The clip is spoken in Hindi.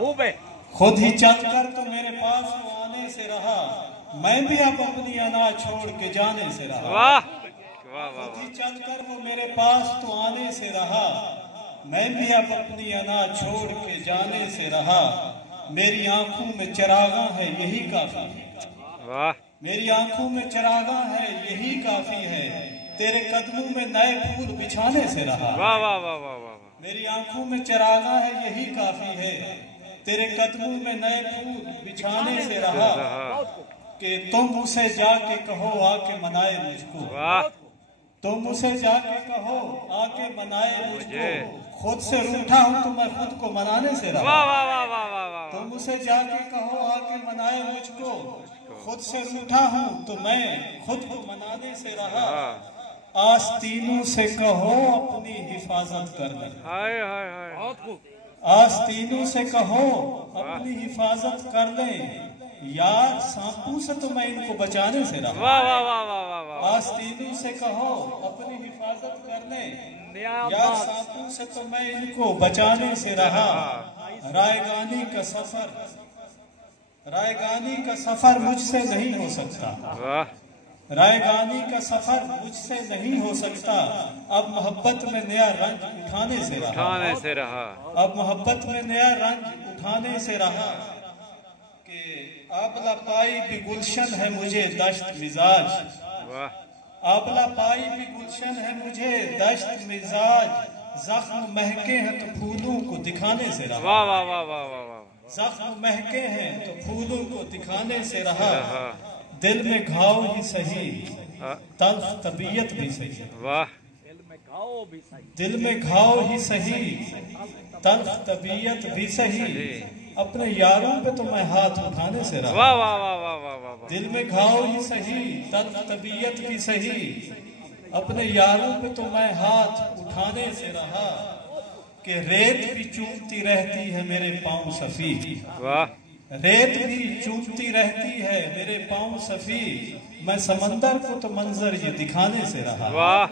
खूब है। खुद ही चलकर तो मेरे पास वो आने से रहा, मैं भी अब अपनी अना छोड़ के जाने से रहा। वाह खुद ही चलकर वो मेरे पास तो आने से रहा, मैं भी अब अपनी अना छोड़ के जाने से रहा। मेरी आंखों में चरागा है यही काफी है। वाह। मेरी आंखों में चरागा है यही काफी है, तेरे कदमों में नए फूल बिछाने से रहा। वाह वाह वाह वाह वाह। मेरी आंखों में चरागा है यही काफी है, तेरे कदमों में नए फूल बिछाने से रहा। कि तुम उसे जाके कहो आके मनाए मुझको। वाह। तुम उसे जाके कहो आके मनाए मुझको, खुद से रूठा हूं तो मैं खुद को मनाने से रहा। वाह वाह वाह वाह वाह वाह। तुम उसे जाके कहो आके मनाए मुझको, खुद से रूठा हूं तो मैं खुद को मनाने से रहा। आस्तीनों से कहो अपनी हिफाजत कर ले। हाय हाय हाय। आस्तीनों से कहो अपनी हिफाजत कर ले, यार सांपों से तो मैं इनको बचाने से रहा। वाह वाह वाह वाह वाह। आस्तीनों से कहो अपनी हिफाजत कर ले, यार सांपों से तो मैं इनको बचाने से रहा। रायगानी का सफर, रायगानी का सफर मुझसे नहीं हो सकता। रायगानी का सफर मुझसे नहीं हो सकता, अब मोहब्बत में नया रंग उठाने से रहा। अब मोहब्बत में नया रंग उठाने से रहा। कि आबला पाई भी गुलशन है मुझे दश्त मिजाज। आबला पाई भी गुलशन है मुझे दश्त मिजाज, जख्म महके हैं तो फूलों को दिखाने से रहा। वाह वाह वाह वाह वाह। जख्म महके हैं तो फूलों को दिखाने से रहा। दिल में घाव ही सही तल्ख तबीयत भी सही। वाह। दिल में घाव ही सही तल्ख तबीयत भी सही, अपने यारों पे तो मैं हाथ उठाने से रहा। वाह वाह वाह वाह वाह वाह। दिल में घाव ही सही तल्ख तबीयत भी सही, अपने यारों पे तो मैं हाथ उठाने से रहा। कि रेत भी चूमती रहती है मेरे पाँव सफी। वाह। रेत भी चूमती रहती है मेरे पाँव सफी, मैं समंदर को तो मंजर ये दिखाने से रहा। वाह।